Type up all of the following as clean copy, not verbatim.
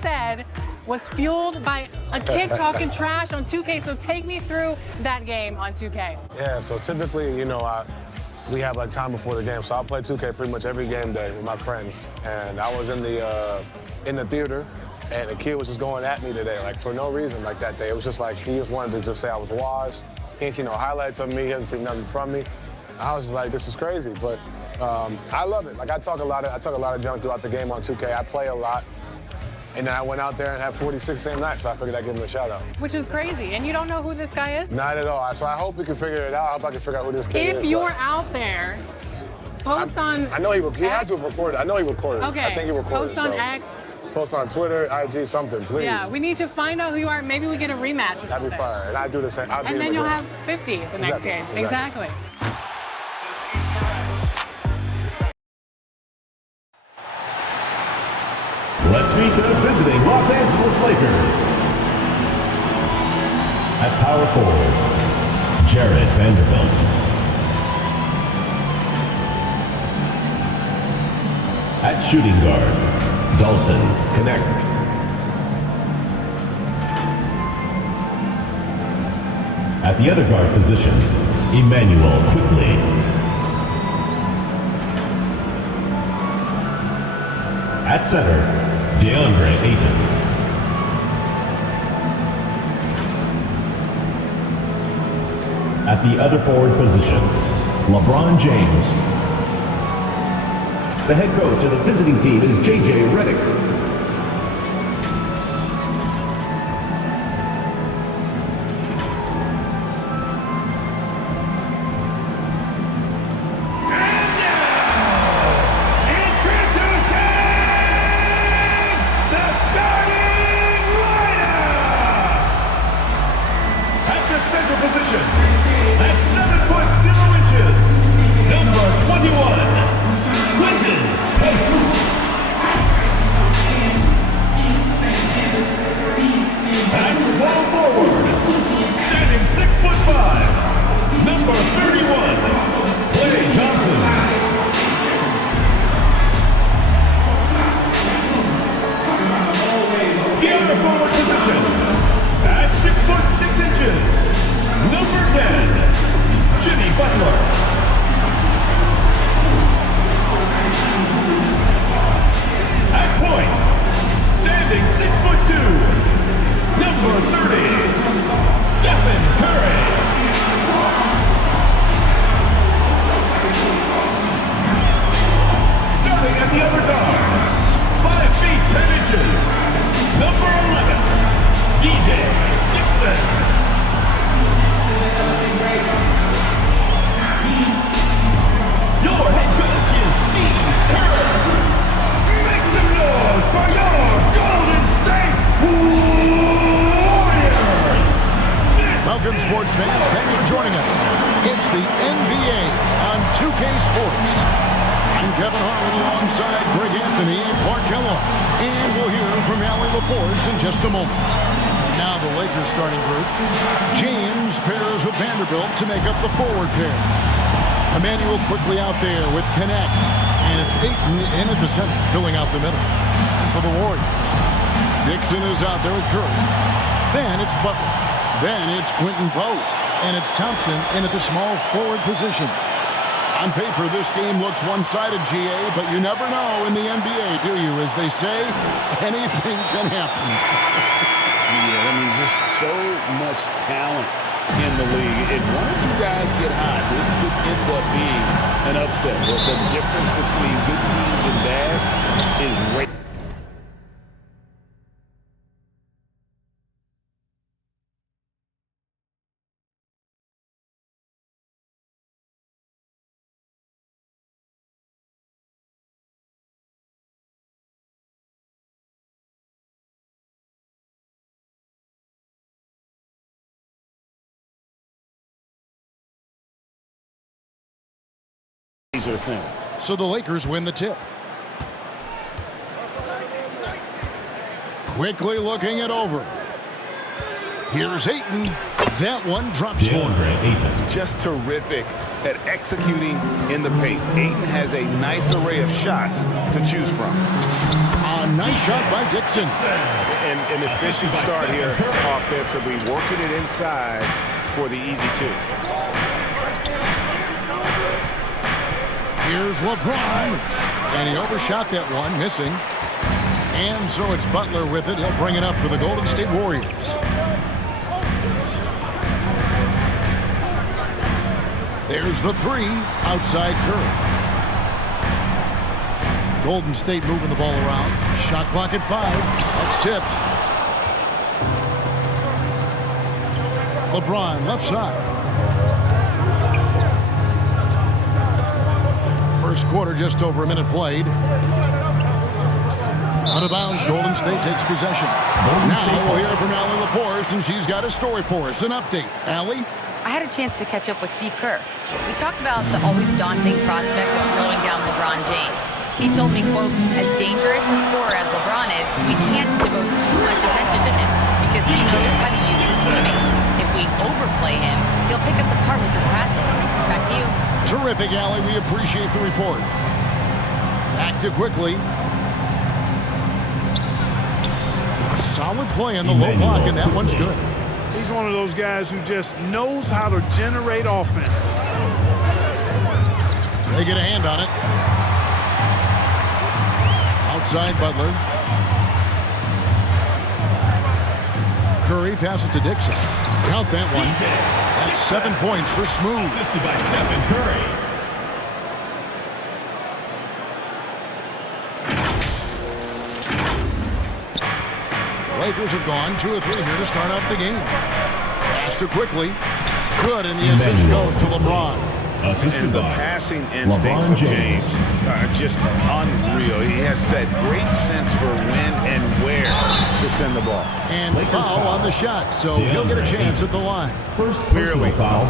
said was fueled by a kid talking trash on 2K. So take me through that game on 2K. Yeah, so typically, you know, we have like time before the game. So I play 2K pretty much every game day with my friends. And I was in the theater, and a kid was just going at me today, like for no reason, like that day. It was just like he just wanted to just say I was washed. He ain't seen no highlights of me. He hasn't seen nothing from me. I was just like, this is crazy. But I love it. Like I talk a lot of junk throughout the game on 2K. I play a lot. And then I went out there and had 46 same night, so I figured I'd give him a shout out. Which is crazy. And you don't know who this guy is? Not at all. So I hope we can figure it out. I hope I can figure out who this kid is. If you're out there, post on I know he had to have recorded. I know he recorded. Okay. I think he recorded. Post on X. Post on Twitter, IG, something, please. Yeah, we need to find out who you are. Maybe we get a rematch or something. That'd be fire. And I do the same. And then you'll have 50 the next game. Exactly. Let's meet the visiting Los Angeles Lakers. At power forward, Jared Vanderbilt. At shooting guard, Dalton Connect. At the other guard position, Emmanuel Quickly. At center, DeAndre Ayton. At the other forward position, LeBron James. The head coach of the visiting team is J.J. Redick. Sports fans, thanks for joining us. It's the NBA on 2K Sports. I'm Kevin Harlan alongside Greg Anthony and Clark Kellogg. And we'll hear from Allie LaForce in just a moment. Now the Lakers starting group. James pairs with Vanderbilt to make up the forward pair. Emmanuel quickly out there with Connect. And it's Ayton in at the center, filling out the middle. And for the Warriors, Dixon is out there with Curry. Then it's Butler. Then it's Quentin Post, and it's Thompson in at the small forward position. On paper, this game looks one-sided, GA, but you never know in the NBA, do you? As they say, anything can happen. Yeah, I mean, just so much talent in the league. If one or two guys get hot, this could end up being an upset. But the difference between good teams and bad is great. So the Lakers win the tip. Quickly looking it over. Here's Ayton. That one drops for him. Just terrific at executing in the paint. Ayton has a nice array of shots to choose from. A nice shot by Dixon. An efficient start here offensively, working it inside for the easy two. Here's LeBron. And he overshot that one, missing. And so it's Butler with it. He'll bring it up for the Golden State Warriors. There's the three, outside Curry. Golden State moving the ball around. Shot clock at 5. That's tipped. LeBron, left side. First quarter, just over a minute played. Out of bounds, Golden State takes possession. Now we'll hear from Allie LaForce, and she's got a story for us. An update. Allie? I had a chance to catch up with Steve Kerr. We talked about the always daunting prospect of slowing down LeBron James. He told me, quote, as dangerous a scorer as LeBron is, we can't devote too much attention to him because he knows how to use his teammates. If we overplay him, he'll pick us apart with his passing. Back to you. Terrific, Allie. We appreciate the report. Back to quickly. Solid play on the low block, and that one's good. He's one of those guys who just knows how to generate offense. They get a hand on it. Outside Butler. Curry passes to Dixon. Count that one. That's 7 points for Smooth. Assisted by Stephen Curry. Lakers have gone 2 or 3 here to start out the game. Pass to quickly. Good, and the assist goes to LeBron. And the passing instincts of James are just unreal. He has that great sense for when and where to send the ball. And foul on the shot, so he'll get a chance at the line. First Clearly a foul.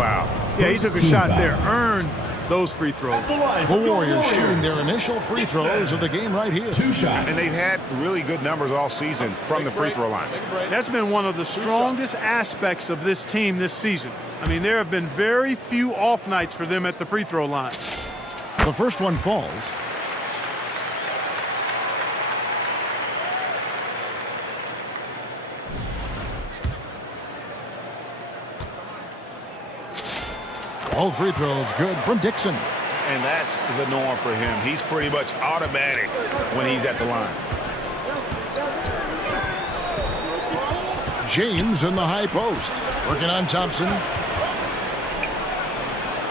Yeah, he took a shot there, earned those free throws. The Warriors shooting their initial free throws of the game right here. 2 shots. And they've had really good numbers all season from the free throw line. That's been one of the strongest aspects of this team this season. I mean, there have been very few off nights for them at the free throw line. The first one falls. All free throws good from Dixon. And that's the norm for him. He's pretty much automatic when he's at the line. James in the high post. Working on Thompson.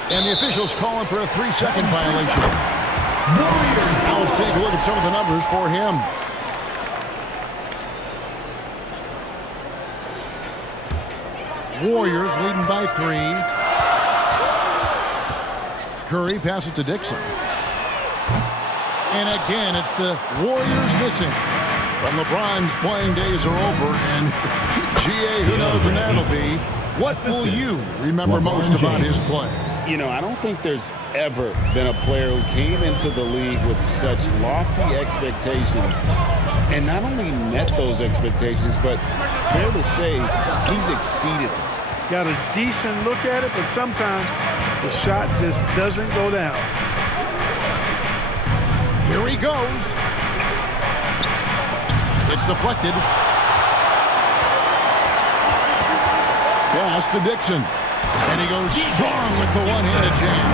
And the officials calling for a 3-second violation. Now let's take a look at some of the numbers for him. Warriors leading by 3. Curry passes to Dixon. And again, it's the Warriors missing. But LeBron's playing days are over, and GA, who knows when that'll be. What will you remember most about his play? You know, I don't think there's ever been a player who came into the league with such lofty expectations and not only met those expectations, but fair to say, he's exceeded them. Got a decent look at it, but sometimes the shot just doesn't go down. Here he goes. It's deflected. Pass to Dixon. And he goes strong with the one-handed jam.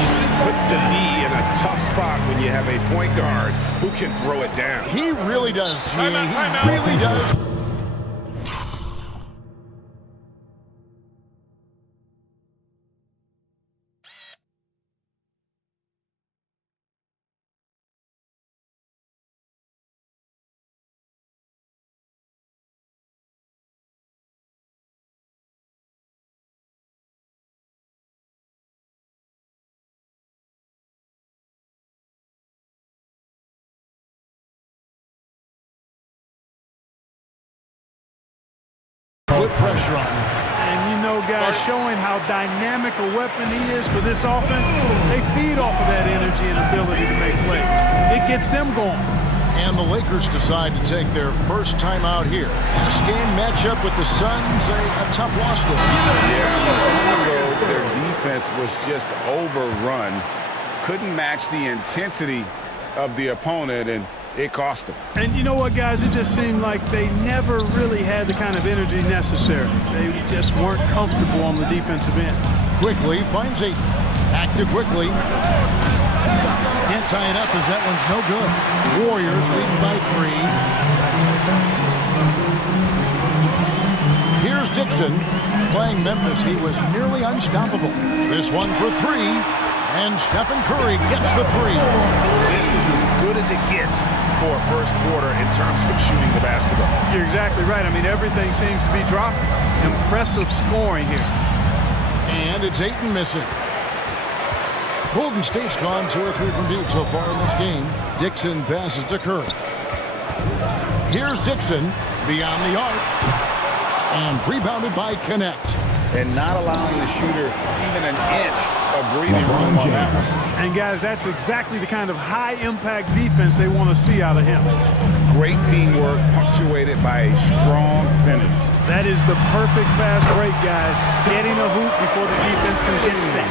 He just puts the D in a tough spot when you have a point guard who can throw it down. He really does, G.A. He really does. With pressure on him. And you know, guys, showing how dynamic a weapon he is for this offense, they feed off of that energy and ability to make plays. It gets them going. And the Lakers decide to take their first time out here. Last game matchup with the Suns, a tough loss there. Yeah, their defense was just overrun. Couldn't match the intensity of the opponent, and it cost them. And you know what, guys? It just seemed like they never really had the kind of energy necessary. They just weren't comfortable on the defensive end. Quickly finds Ayton. Back to Quickly. Can't tie it up as that one's no good. Warriors leading by 3. Here's Dixon. Playing Memphis, he was nearly unstoppable. This one for 3. And Stephen Curry gets the 3. This is as good as it gets for a first quarter in terms of shooting the basketball. You're exactly right. I mean, everything seems to be dropping. Impressive scoring here. And it's Ayton missing. Golden State's gone 2 or 3 from deep so far in this game. Dixon passes to Curry. Here's Dixon beyond the arc. And rebounded by Connect. And not allowing the shooter even an inch of breathing room on that. And guys, that's exactly the kind of high-impact defense they want to see out of him. Great teamwork punctuated by a strong finish. That is the perfect fast break, guys. Getting a hoop before the defense can get set.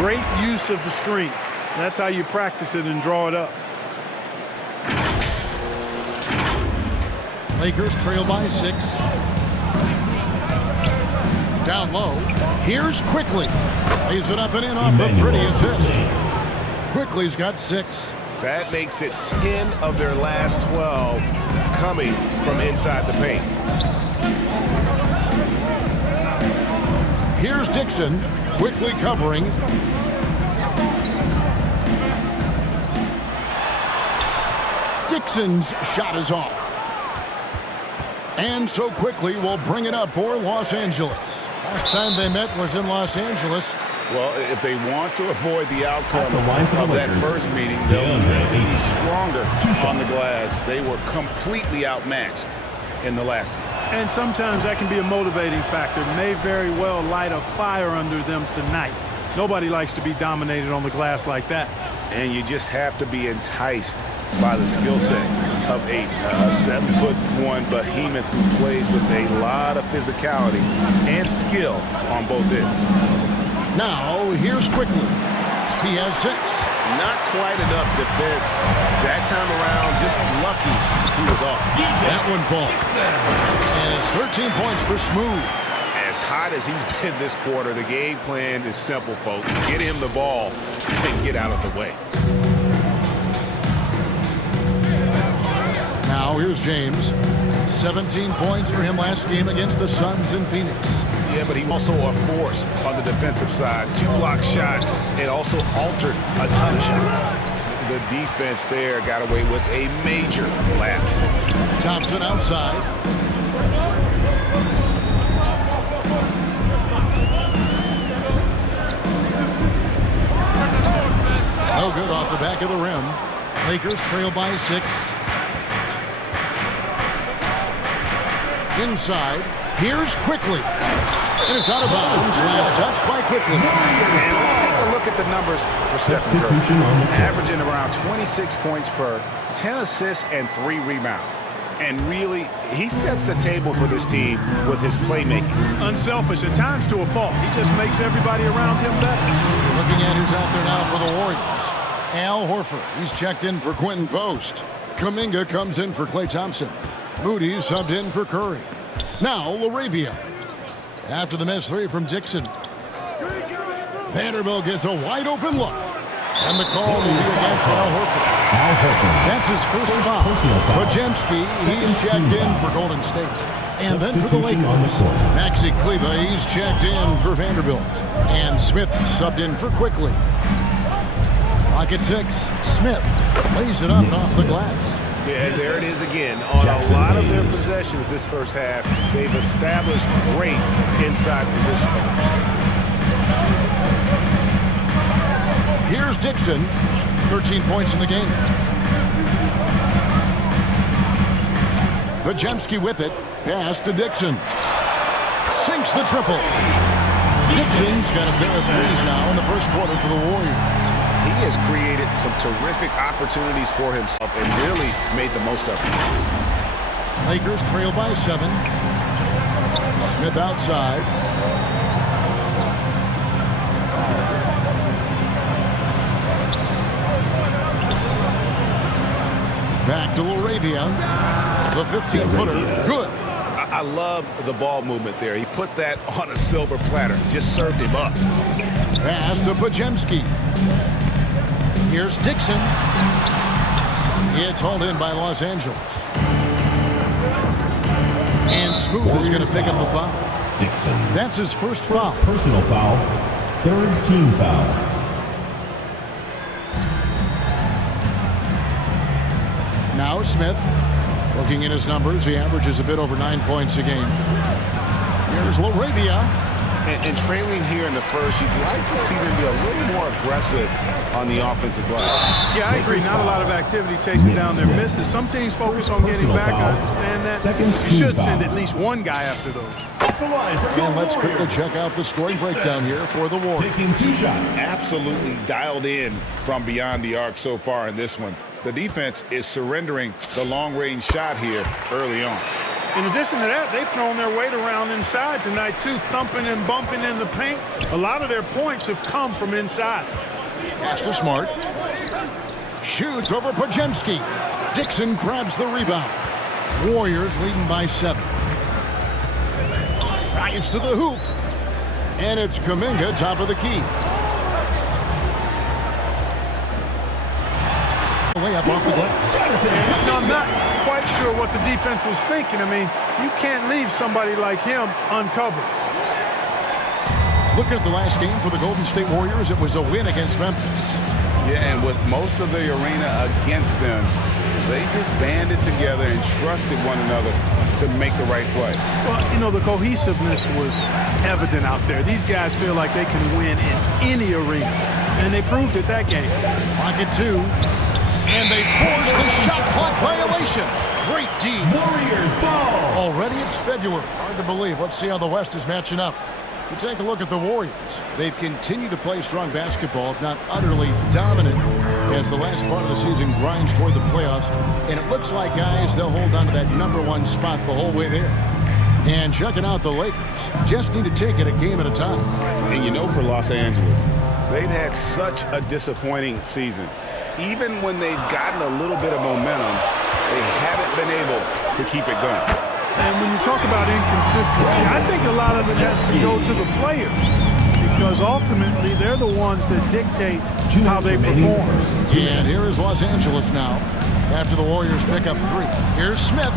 Great use of the screen. That's how you practice it and draw it up. Lakers trail by 6. Down low. Here's Quickly. Lays it up and in off the pretty assist. Quickly's got 6. That makes it 10 of their last 12 coming from inside the paint. Here's Dixon, quickly covering. Dixon's shot is off. And so Quickly will bring it up for Los Angeles. Last time they met was in Los Angeles. Well, if they want to avoid the outcome of that first meeting, they'll need to be stronger on the glass. They were completely outmatched in the last one. And sometimes that can be a motivating factor. May very well light a fire under them tonight. Nobody likes to be dominated on the glass like that. And you just have to be enticed by the skill set of a 7'1" behemoth who plays with a lot of physicality and skill on both ends. Now, here's Quickly. He has 6. Not quite enough defense that time around. Just lucky he was off. That one falls. And it's 13 points for Smooth. As hot as he's been this quarter, the game plan is simple, folks. Get him the ball and get out of the way. Now, here's James. 17 points for him last game against the Suns in Phoenix. Yeah, but he also a force on the defensive side. 2 block shots and also altered a ton of shots. The defense there got away with a major lapse. Thompson outside. No good off the back of the rim. Lakers trail by 6. Inside. Here's Quickly. And it's out of bounds. Last touch by Quickly. And let's take a look at the numbers for Stephen Curry. Averaging around 26 points per, 10 assists, and 3 rebounds. And really, he sets the table for this team with his playmaking. Unselfish, at times to a fault. He just makes everybody around him better. Looking at who's out there now for the Warriors. Al Horford. He's checked in for Quentin Post. Kuminga comes in for Klay Thompson. Moody subbed in for Curry. Now, LaRavia. After the missed 3 from Dixon. Vanderbilt gets a wide-open look. And the call will be against Al Horford. That's his first foul. Podziemski, he's checked in for Golden State. And then for the Lakers, Maxi Kleber, he's checked in for Vanderbilt. And Smith subbed in for Quickly. Rocket 6, Smith lays it up off the glass. Yeah, and there it is again. On a lot of their possessions this first half, they've established great inside position. Here's Dixon, 13 points in the game. Podziemski with it, pass to Dixon. Sinks the triple. Dixon's got a pair of 3s now in the first quarter for the Warriors. He he has created some terrific opportunities for himself and really made the most of it. Lakers trail by 7. Smith outside. Back to Laravia. The 15-footer. Good. I love the ball movement there. He put that on a silver platter. Just served him up. Pass to Pajemski. Here's Dixon. It's hauled in by Los Angeles. And Smooth is going to pick up the foul. Dixon. That's his first foul. Personal foul. Third team foul. Now Smith. Looking at his numbers, he averages a bit over 9 points a game. Here's Laravia. And trailing here in the first, you'd like to see them be a little more aggressive on the offensive glass. Yeah, I agree. Not a lot of activity chasing down their misses. Some teams focus on getting back. I understand that. You should send at least one guy after those. And let's quickly check out the scoring breakdown here for the Warriors. Taking 2 shots. Absolutely dialed in from beyond the arc so far in this one. The defense is surrendering the long-range shot here early on. In addition to that, they've thrown their weight around inside tonight, too, thumping and bumping in the paint. A lot of their points have come from inside. Pass to Smart. Shoots over Pajemski. Dixon grabs the rebound. Warriors leading by 7. Drives to the hoop. And it's Kuminga, top of the key. Layup off the glass. And I'm not quite sure what the defense was thinking. I mean, you can't leave somebody like him uncovered. Looking at the last game for the Golden State Warriors, it was a win against Memphis. Yeah, and with most of the arena against them, they just banded together and trusted one another to make the right play. Well, you know, the cohesiveness was evident out there. These guys feel like they can win in any arena, and they proved it that game. Pocket 2. And they force the shot clock violation. Great D. Warriors ball. Already it's February. Hard to believe. Let's see how the West is matching up. You take a look at the Warriors. They've continued to play strong basketball, if not utterly dominant, as the last part of the season grinds toward the playoffs. And it looks like, guys, they'll hold on to that #1 spot the whole way there. And checking out the Lakers. Just need to take it a game at a time. And you know, for Los Angeles, they've had such a disappointing season. Even when they've gotten a little bit of momentum, they haven't been able to keep it going. And when you talk about inconsistency, I think a lot of it has to go to the players, because ultimately they're the ones that dictate how they perform. And here is Los Angeles now after the Warriors pick up 3. Here's Smith.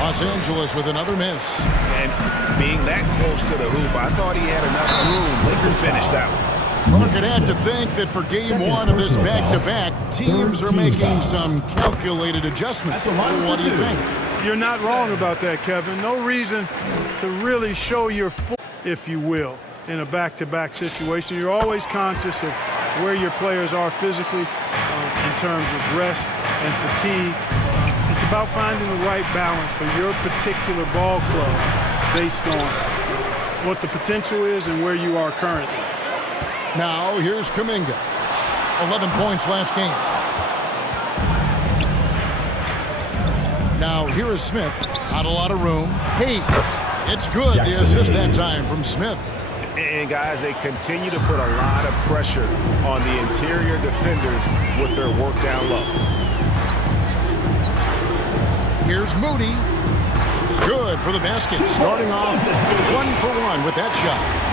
Los Angeles with another miss. And being that close to the hoop, I thought he had enough room to finish that one. Look at that to think that for game 1 of this back-to-back, teams are making some calculated adjustments. What do you think? You're not wrong about that, Kevin. No reason to really show your foot, if you will, in a back-to-back situation. You're always conscious of where your players are physically in terms of rest and fatigue. It's about finding the right balance for your particular ball club based on what the potential is and where you are currently. Now, here's Kuminga. 11 points last game. Now, here is Smith. Not a lot of room. Hayes. It's good. The assist that time from Smith. And, guys, they continue to put a lot of pressure on the interior defenders with their work down low. Here's Moody. Good for the basket. Starting off 1-for-1 with that shot.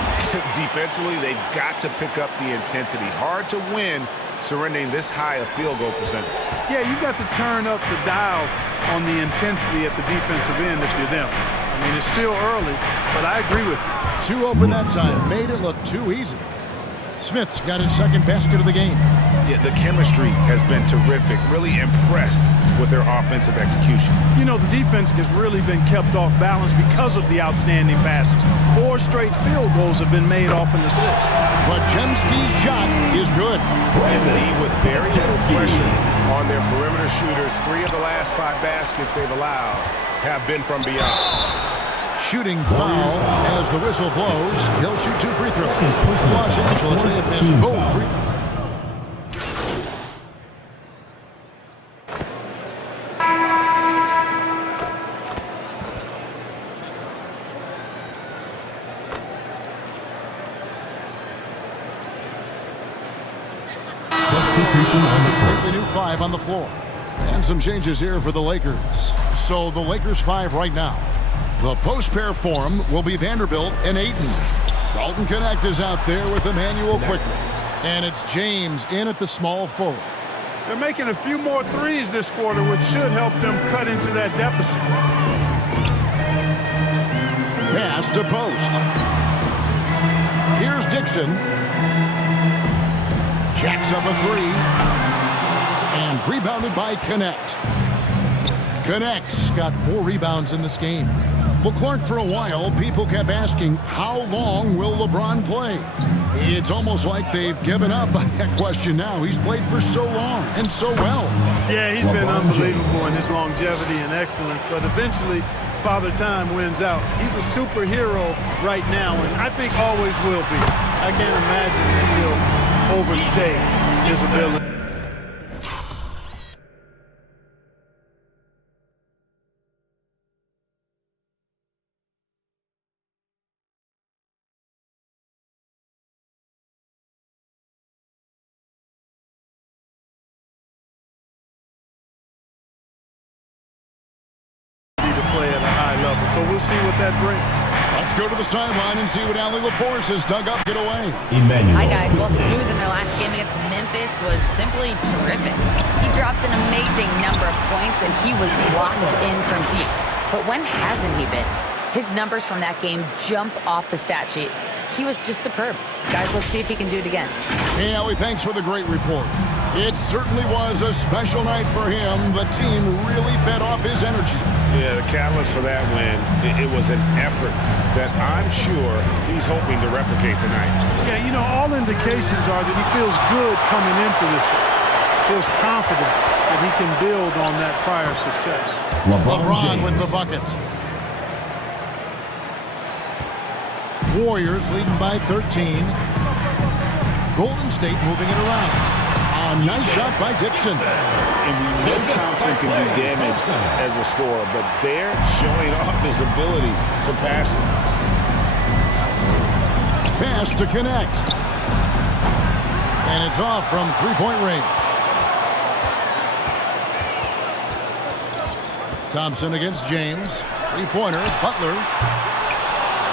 Defensively, they've got to pick up the intensity. Hard to win surrendering this high a field goal percentage. Yeah, you've got to turn up the dial on the intensity at the defensive end if you're them. I mean, it's still early, but I agree with you. 2 open that time. Made it look too easy. Smith's got his second basket of the game. Yeah, the chemistry has been terrific. Really impressed with their offensive execution. You know, the defense has really been kept off balance because of the outstanding passes. 4 straight field goals have been made off an assist. Pajemski's shot is good. And lead with very little pressure on their perimeter shooters. 3 of the last 5 baskets they've allowed have been from beyond. Shooting foul as the whistle blows. He'll shoot 2 free throws. Los Angeles, they have missed both free throws. Substitution on the court. The new 5 on the floor. And some changes here for the Lakers. So the Lakers 5 right now. The post pair form will be Vanderbilt and Ayton. Dalton Connect is out there with Emmanuel quickly. And it's James in at the small forward. They're making a few more threes this quarter, which should help them cut into that deficit. Pass to post. Here's Dixon. Jacks up a 3. And rebounded by Connect. Connect's got 4 rebounds in this game. Well, Clark, for a while, people kept asking, how long will LeBron play? It's almost like they've given up on that question now. He's played for so long and so well. Yeah, he's been unbelievable in his longevity and excellence, but eventually Father Time wins out. He's a superhero right now, and I think always will be. I can't imagine that he'll overstay his ability. Play at a high level, so we'll see what that brings. Let's go to the sideline and see what Allie LaForce has dug up. Get away. Emmanuel. Hi, guys. Well, Smooth in their last game against Memphis was simply terrific. He dropped an amazing number of points, and he was locked in from deep. But when hasn't he been? His numbers from that game jump off the stat sheet. He was just superb. Guys, let's see if he can do it again. Hey, Allie, thanks for the great report. It certainly was a special night for him. The team really fed off his energy. Yeah, the catalyst for that win, it was an effort that I'm sure he's hoping to replicate tonight. Yeah, you know, all indications are that he feels good coming into this one. Feels confident that he can build on that prior success. LeBron with the bucket. Warriors leading by 13. Golden State moving it around. A nice shot by Dixon. And we know Thompson can do damage as a scorer, but they're showing off his ability to pass it. Pass to Connect. And it's off from three-point range. Thompson against James. Three-pointer, Butler.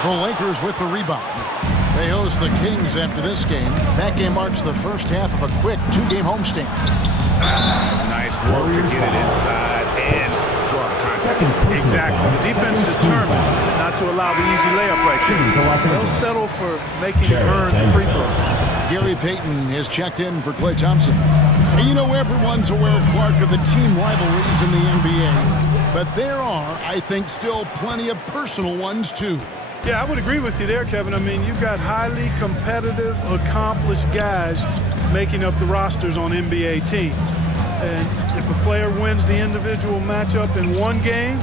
The Lakers with the rebound. They host the Kings after this game. That game marks the first half of a quick 2-game homestand. Nice work to get it inside and draw the contact. Exactly. The defense determined not to allow the easy layup right there. They'll settle for making it earn the free throws. Gary Payton has checked in for Klay Thompson. And you know, everyone's aware, Clark, of the team rivalries in the NBA. But there are, I think, still plenty of personal ones, too. Yeah, I would agree with you there, Kevin. I mean, you've got highly competitive, accomplished guys making up the rosters on NBA teams. And if a player wins the individual matchup in one game,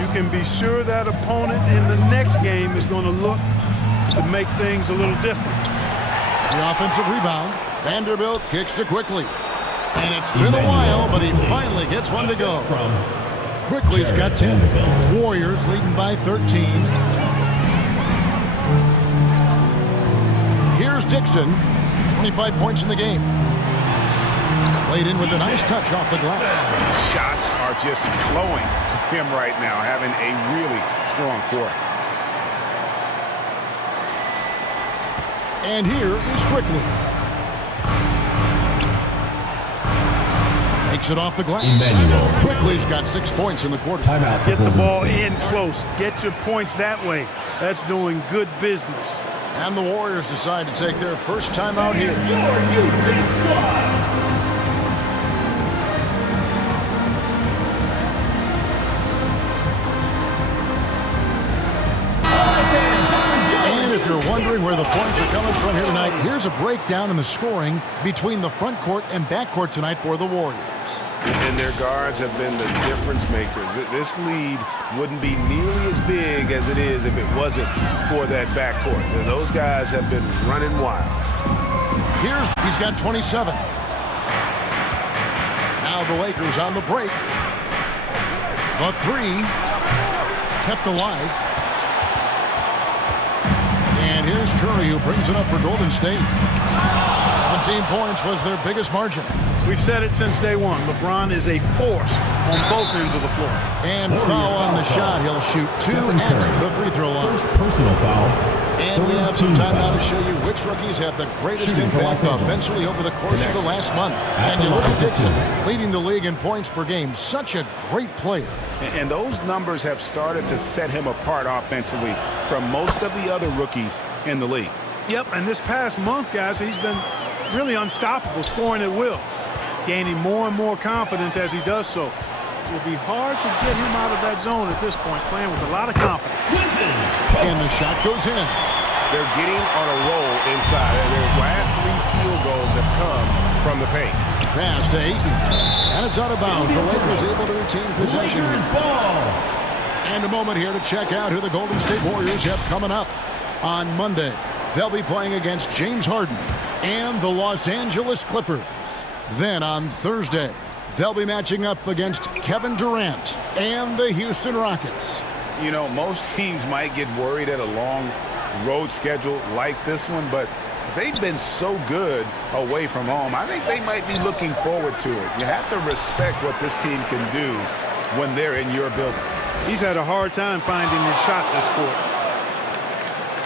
you can be sure that opponent in the next game is going to look to make things a little different. The offensive rebound. Vanderbilt kicks to Quickly. And it's been a while, but he finally gets one to go. Quickly's got 10. Warriors leading by 13. Here's Dixon, 25 points in the game. Played in with a nice touch off the glass. Shots are just flowing for him right now, having a really strong court. And here is Quickly. Makes it off the glass. Emmanuel. Quickly's got 6 points in the quarter. Timeout for Get the Golden ball State. in close. Get your points that way. That's doing good business. And the Warriors decide to take their first time out here. And if you're wondering where the points are coming from here tonight, here's a breakdown in the scoring between the front court and back court tonight for the Warriors. And their guards have been the difference makers. This lead wouldn't be nearly as big as it is if it wasn't for that backcourt. Those guys have been running wild. He's got 27. Now the Lakers on the break. The three kept alive. And here's Here's Curry, who brings it up for Golden State. 17 points was their biggest margin. We've said it since day one. LeBron is a force on both ends of the floor. And foul on the shot. He'll shoot 2 at the free throw line. First personal foul. And we have some time now to show you which rookies have the greatest impact offensively over the course of the last month. And you look at Dixon, leading the league in points per game. Such a great player. And those numbers have started to set him apart offensively from most of the other rookies in the league. Yep, and this past month, guys, he's been really unstoppable, scoring at will, gaining more and more confidence as he does so. It will be hard to get him out of that zone at this point, playing with a lot of confidence. And the shot goes in. They're getting on a roll inside. Their last 3 field goals have come from the paint. Pass to Ayton. And it's out of bounds. The Lakers able to retain possession. And a moment here to check out who the Golden State Warriors have coming up. On Monday, they'll be playing against James Harden and the Los Angeles Clippers. Then on Thursday, they'll be matching up against Kevin Durant and the Houston Rockets. You know, most teams might get worried at a long road schedule like this one, but they've been so good away from home. I think they might be looking forward to it. You have to respect what this team can do when they're in your building. He's had a hard time finding his shot this quarter.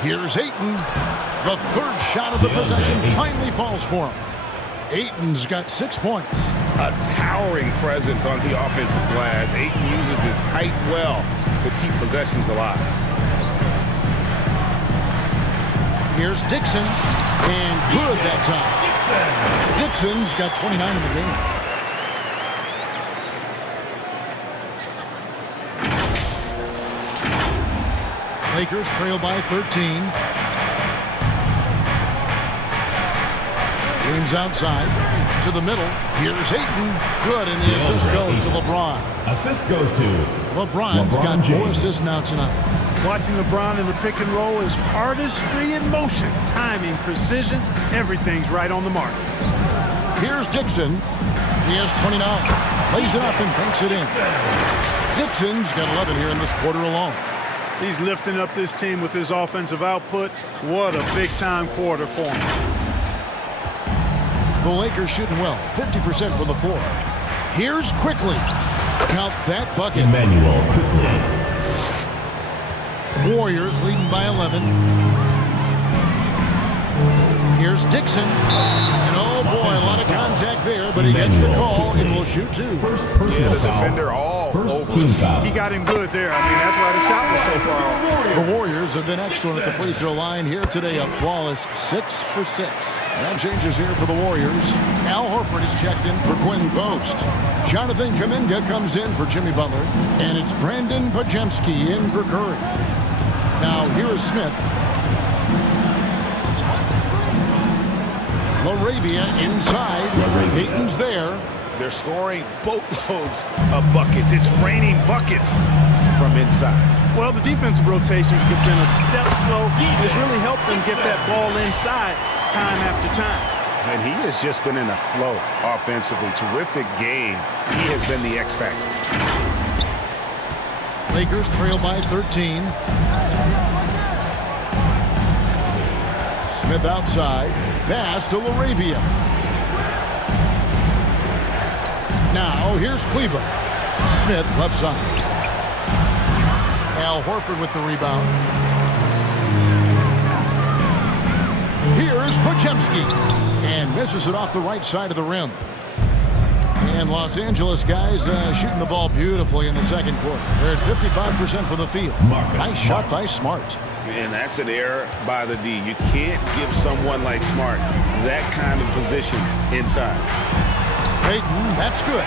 Here's Ayton. The third shot of the possession finally falls for him. Ayton's got 6 points. A towering presence on the offensive glass. Ayton uses his height well to keep possessions alive. Here's Dixon. And good that time. Dixon's got 29 in the game. Lakers trail by 13. James outside to the middle. Here's Ayton. Good, and the assist goes to LeBron. Assist goes to LeBron's got 4 assists now tonight. Watching LeBron in the pick and roll is artistry in motion. Timing, precision, everything's right on the mark. Here's Dixon. He has 29. Lays it up and banks it in. Dixon's got 11 here in this quarter alone. He's lifting up this team with his offensive output. What a big-time quarter for him. The Lakers shooting well, 50% from the floor. Here's Quickly. Count that bucket. Emmanuel Quickly. Warriors leading by 11. Here's Dixon. And oh boy, a lot of contact there, but he gets the call and will shoot 2. First personal The defender all First over. team foul. He got him good there. I mean, that's why the shot was so far off. The Warriors have been excellent at the free throw line here today. A flawless 6 for 6. That changes here for the Warriors. Al Horford is checked in for Quinn Post. Jonathan Kuminga comes in for Jimmy Butler. And it's Brandon Pajemski in for Curry. Now here is Smith. LaRavia inside. Ayton's there. They're scoring boatloads of buckets. It's raining buckets from inside. Well, the defensive rotations have been a step slow. It's really helped them get that ball inside time after time. And he has just been in a flow offensively. Terrific game. He has been the X factor. Lakers trail by 13. Smith outside. Pass to LaRavia. Now here's Kleber. Smith left side. Al Horford with the rebound. Here is Pajemski. And misses it off the right side of the rim. And Los Angeles guys shooting the ball beautifully in the second quarter. They're at 55% from the field. Nice shot by Smart. And that's an error by the D. You can't give someone like Smart that kind of position inside. Ayton, that's good.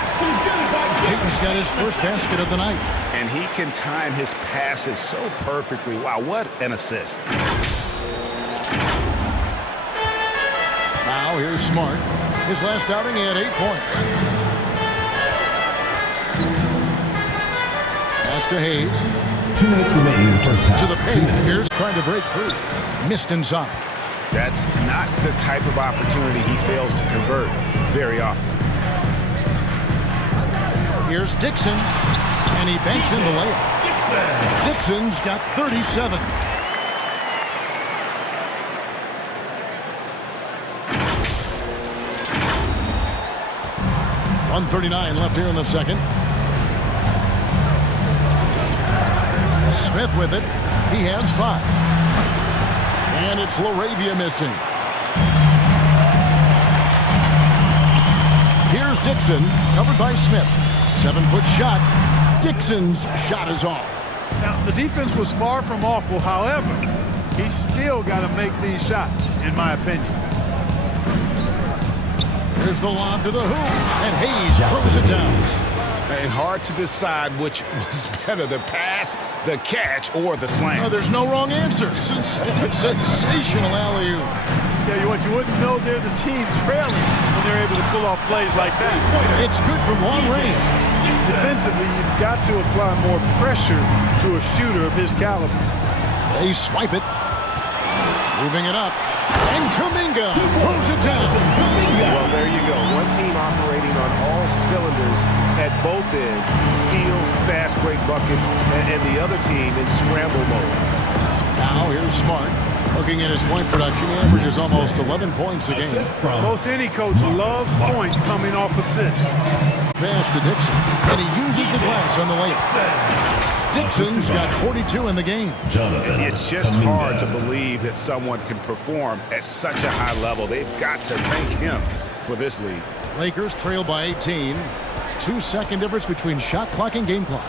Ayton's got his first basket of the night. And he can time his passes so perfectly. Wow, what an assist. Now here's Smart. His last outing, he had 8 points. Pass to Hayes. 2 minutes remaining in the first half. To the paint. Here's trying to break free. Missed inside. That's not the type of opportunity he fails to convert very often. Here's Dixon. And he banks in the layup. Dixon's got 37. 1:39 left here in the second. Smith with it. He has 5. And it's Laravia missing. Here's Dixon, covered by Smith. 7-foot shot. Dixon's shot is off. Now, the defense was far from awful. However, he's still got to make these shots, in my opinion. Here's the lob to the hoop, and Hayes throws it down. And hard to decide which was better, the pass, the catch, or the slam. Oh, there's no wrong answer. Sensational alley-oop. Tell you what, you wouldn't know they're the team trailing when they're able to pull off plays like that. It's good from long range. Defensively, you've got to apply more pressure to a shooter of his caliber. They swipe it. Moving it up. And Kuminga throws it down. Well, there you go. One team operating on all cylinders at both ends. Steals, fast break buckets, and the other team in scramble mode. Now here's Smart. Looking at his point production, he averages almost 11 points a game. Most any coach loves points coming off assists. Pass to Dixon, and he uses the glass on the layup. Dixon's got 42 in the game. It's just hard to believe that someone can perform at such a high level. They've got to thank him for this lead. Lakers trail by 18. 2-second difference between shot clock and game clock.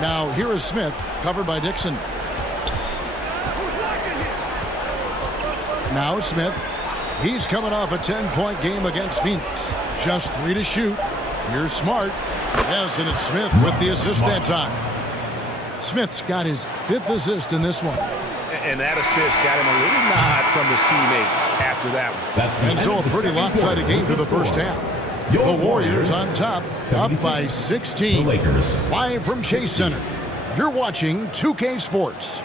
Now here is Smith, covered by Dixon. Now Smith. He's coming off a 10-point game against Phoenix. Just 3 to shoot. Here's Smart. Yes, and it's Smith with the assist that time. Smith's got his 5th assist in this one. And that assist got him a little nod from his teammate after that one. And so a pretty lopsided game to the first half. The Warriors on top, up by 16. Live from Chase Center. You're watching 2K Sports.